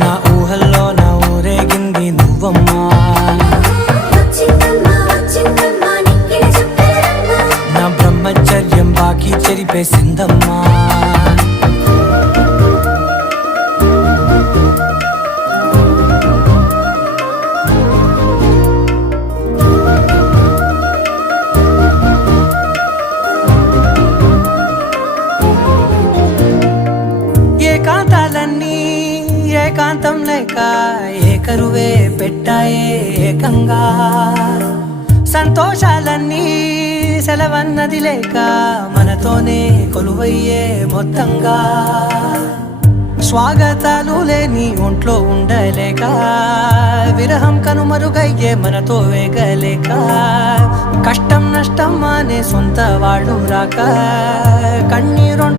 నా ఊహల్లో నా ఊరేగింది నువ్వమ్మా, నా బ్రహ్మచర్యం బాకీ చెరిపేసిందమ్మా. ఏకాంతాలన్నీ ఏకాంతం లేక ఏకరువే పెట్టాయే ఏకంగా, సంతోషాలన్నీ సెలవన్నది లేక మనతోనే కొలువయ్యే మొత్తంగా. స్వాగతాలు లేని ఒంట్లో ఉండలేక విరహం కనుమరుగయ్యే మనతో వేగలేక, కష్టం నష్టం అనే సొంత వాళ్ళు రాక కన్నీరు